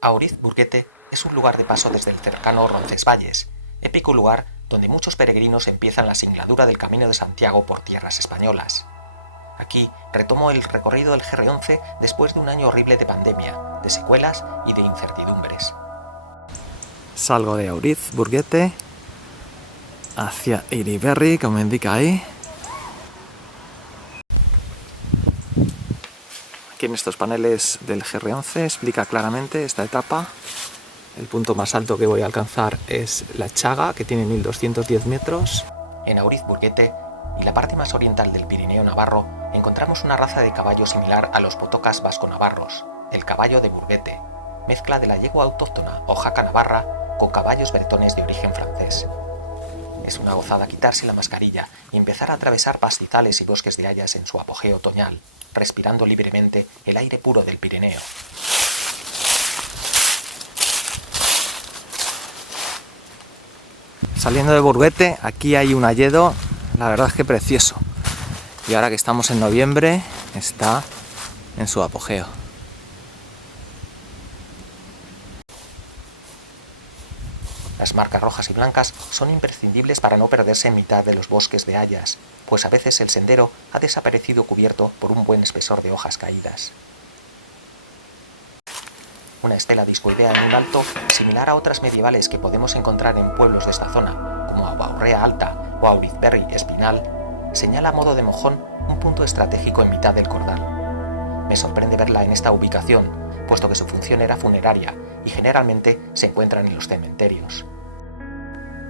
Auriz-Burguete es un lugar de paso desde el cercano Roncesvalles, épico lugar donde muchos peregrinos empiezan la singladura del Camino de Santiago por tierras españolas. Aquí retomo el recorrido del GR11 después de un año horrible de pandemia, de secuelas y de incertidumbres. Salgo de Auriz-Burguete hacia Iriberri, como indica ahí. Aquí en estos paneles del GR11 explica claramente esta etapa. El punto más alto que voy a alcanzar es la Chaga, que tiene 1210 metros. En Auriz-Burguete y la parte más oriental del Pirineo navarro encontramos una raza de caballo similar a los potocas vasco-navarros, el caballo de Burguete, mezcla de la yegua autóctona o jaca navarra con caballos bretones de origen francés. Es una gozada quitarse la mascarilla y empezar a atravesar pastizales y bosques de hayas en su apogeo otoñal, respirando libremente el aire puro del Pirineo. Saliendo de Burguete, aquí hay un hayedo, la verdad es que precioso. Y ahora que estamos en noviembre, está en su apogeo. Las marcas rojas y blancas son imprescindibles para no perderse en mitad de los bosques de hayas, pues a veces el sendero ha desaparecido cubierto por un buen espesor de hojas caídas. Una estela discoidea en un alto, similar a otras medievales que podemos encontrar en pueblos de esta zona, como Abaurrea Alta o Aurizberri Espinal, señala a modo de mojón un punto estratégico en mitad del cordal. Me sorprende verla en esta ubicación, puesto que su función era funeraria y generalmente se encuentran en los cementerios.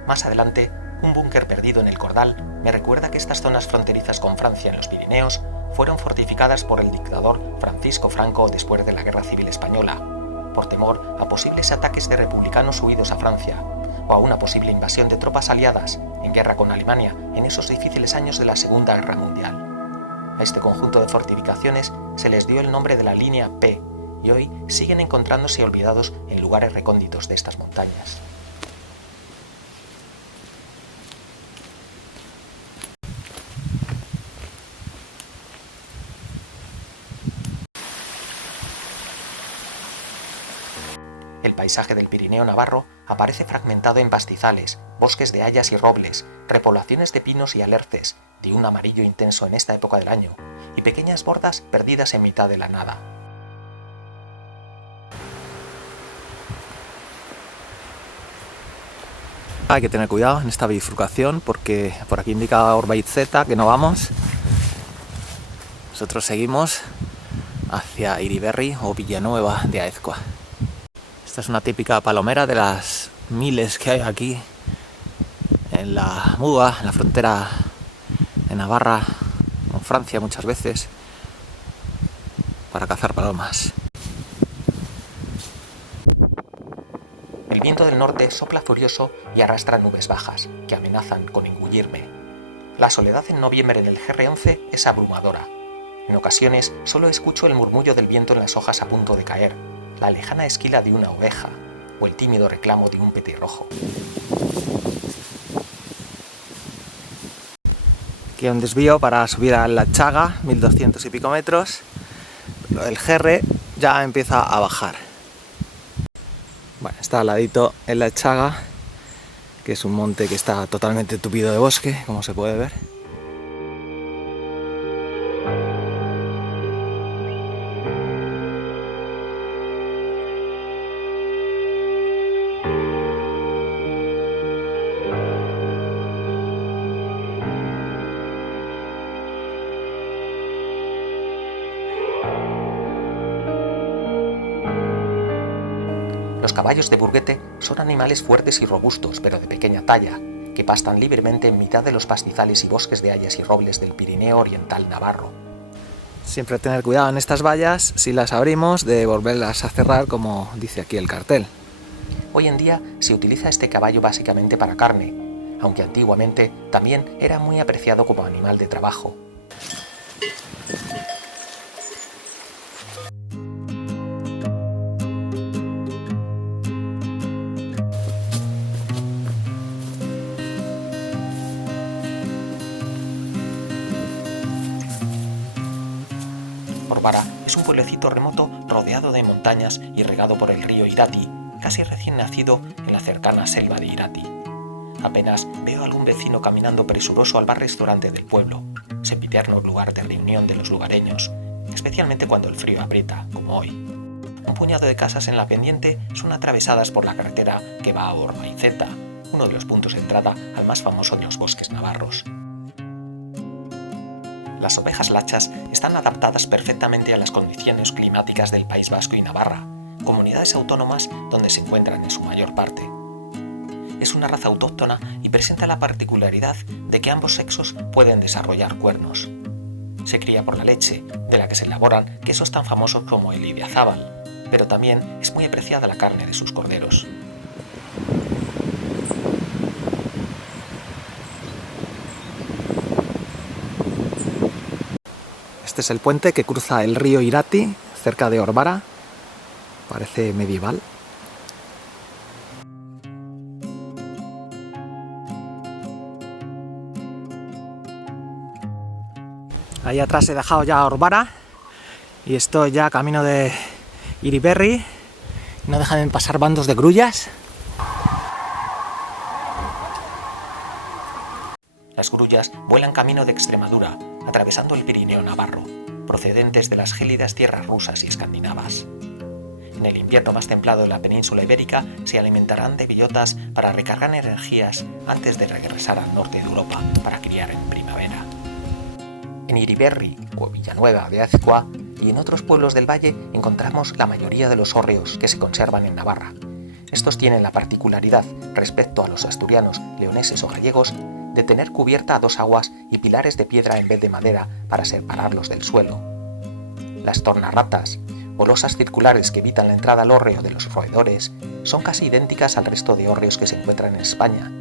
Más adelante, un búnker perdido en el cordal me recuerda que estas zonas fronterizas con Francia en los Pirineos fueron fortificadas por el dictador Francisco Franco después de la Guerra Civil Española, por temor a posibles ataques de republicanos huidos a Francia o a una posible invasión de tropas aliadas en guerra con Alemania en esos difíciles años de la Segunda Guerra Mundial. A este conjunto de fortificaciones se les dio el nombre de la Línea P y hoy siguen encontrándose olvidados en lugares recónditos de estas montañas. El paisaje del Pirineo navarro aparece fragmentado en pastizales, bosques de hayas y robles, repoblaciones de pinos y alerces, de un amarillo intenso en esta época del año, y pequeñas bordas perdidas en mitad de la nada. Hay que tener cuidado en esta bifurcación porque por aquí indica Orbaitzeta que no vamos. Nosotros seguimos hacia Iriberri o Villanueva de Aezkoa. Esta es una típica palomera de las miles que hay aquí en la Muga, en la frontera de Navarra con Francia muchas veces, para cazar palomas. El viento del norte sopla furioso y arrastra nubes bajas, que amenazan con engullirme. La soledad en noviembre en el GR11 es abrumadora. En ocasiones solo escucho el murmullo del viento en las hojas a punto de caer, la lejana esquila de una oveja o el tímido reclamo de un petirrojo. Aquí hay un desvío para subir a la Chaga, 1200 y pico metros, pero el GR ya empieza a bajar. Bueno, está al ladito en la Chaga, que es un monte que está totalmente tupido de bosque, como se puede ver. Los caballos de Burguete son animales fuertes y robustos, pero de pequeña talla, que pastan libremente en mitad de los pastizales y bosques de hayas y robles del Pirineo oriental navarro. Siempre tener cuidado en estas vallas, si las abrimos, de volverlas a cerrar, como dice aquí el cartel. Hoy en día se utiliza este caballo básicamente para carne, aunque antiguamente también era muy apreciado como animal de trabajo. Orbara es un pueblecito remoto rodeado de montañas y regado por el río Irati, casi recién nacido en la cercana selva de Irati. Apenas veo a algún vecino caminando presuroso al bar-restaurante del pueblo, sempiterno lugar de reunión de los lugareños, especialmente cuando el frío aprieta, como hoy. Un puñado de casas en la pendiente son atravesadas por la carretera que va a Ormaizeta, uno de los puntos de entrada al más famoso de los bosques navarros. Las ovejas lachas están adaptadas perfectamente a las condiciones climáticas del País Vasco y Navarra, comunidades autónomas donde se encuentran en su mayor parte. Es una raza autóctona y presenta la particularidad de que ambos sexos pueden desarrollar cuernos. Se cría por la leche, de la que se elaboran quesos tan famosos como el Idiazábal, pero también es muy apreciada la carne de sus corderos. Este es el puente que cruza el río Irati, cerca de Orbara. Parece medieval. Ahí atrás he dejado ya Orbara y estoy ya camino de Iriberri. No dejan de pasar bandos de grullas. Las grullas vuelan camino de Extremadura, atravesando el Pirineo navarro, procedentes de las gélidas tierras rusas y escandinavas. En el invierno más templado de la península ibérica se alimentarán de bellotas para recargar energías antes de regresar al norte de Europa para criar en primavera. En Iriberri o Villanueva de Aizkoa y en otros pueblos del valle encontramos la mayoría de los hórreos que se conservan en Navarra. Estos tienen la particularidad, respecto a los asturianos, leoneses o gallegos, de tener cubierta a dos aguas y pilares de piedra en vez de madera para separarlos del suelo. Las tornarratas, o losas circulares que evitan la entrada al hórreo de los roedores, son casi idénticas al resto de hórreos que se encuentran en España,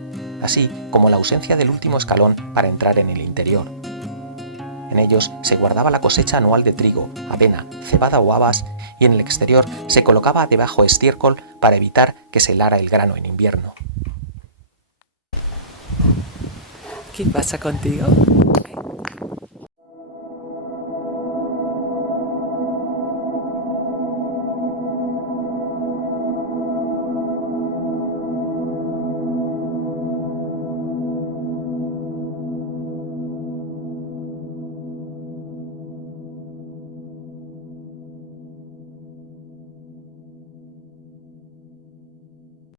así como la ausencia del último escalón para entrar en el interior. En ellos se guardaba la cosecha anual de trigo, avena, cebada o habas, y en el exterior se colocaba debajo estiércol para evitar que se helara el grano en invierno. ¿Qué pasa contigo?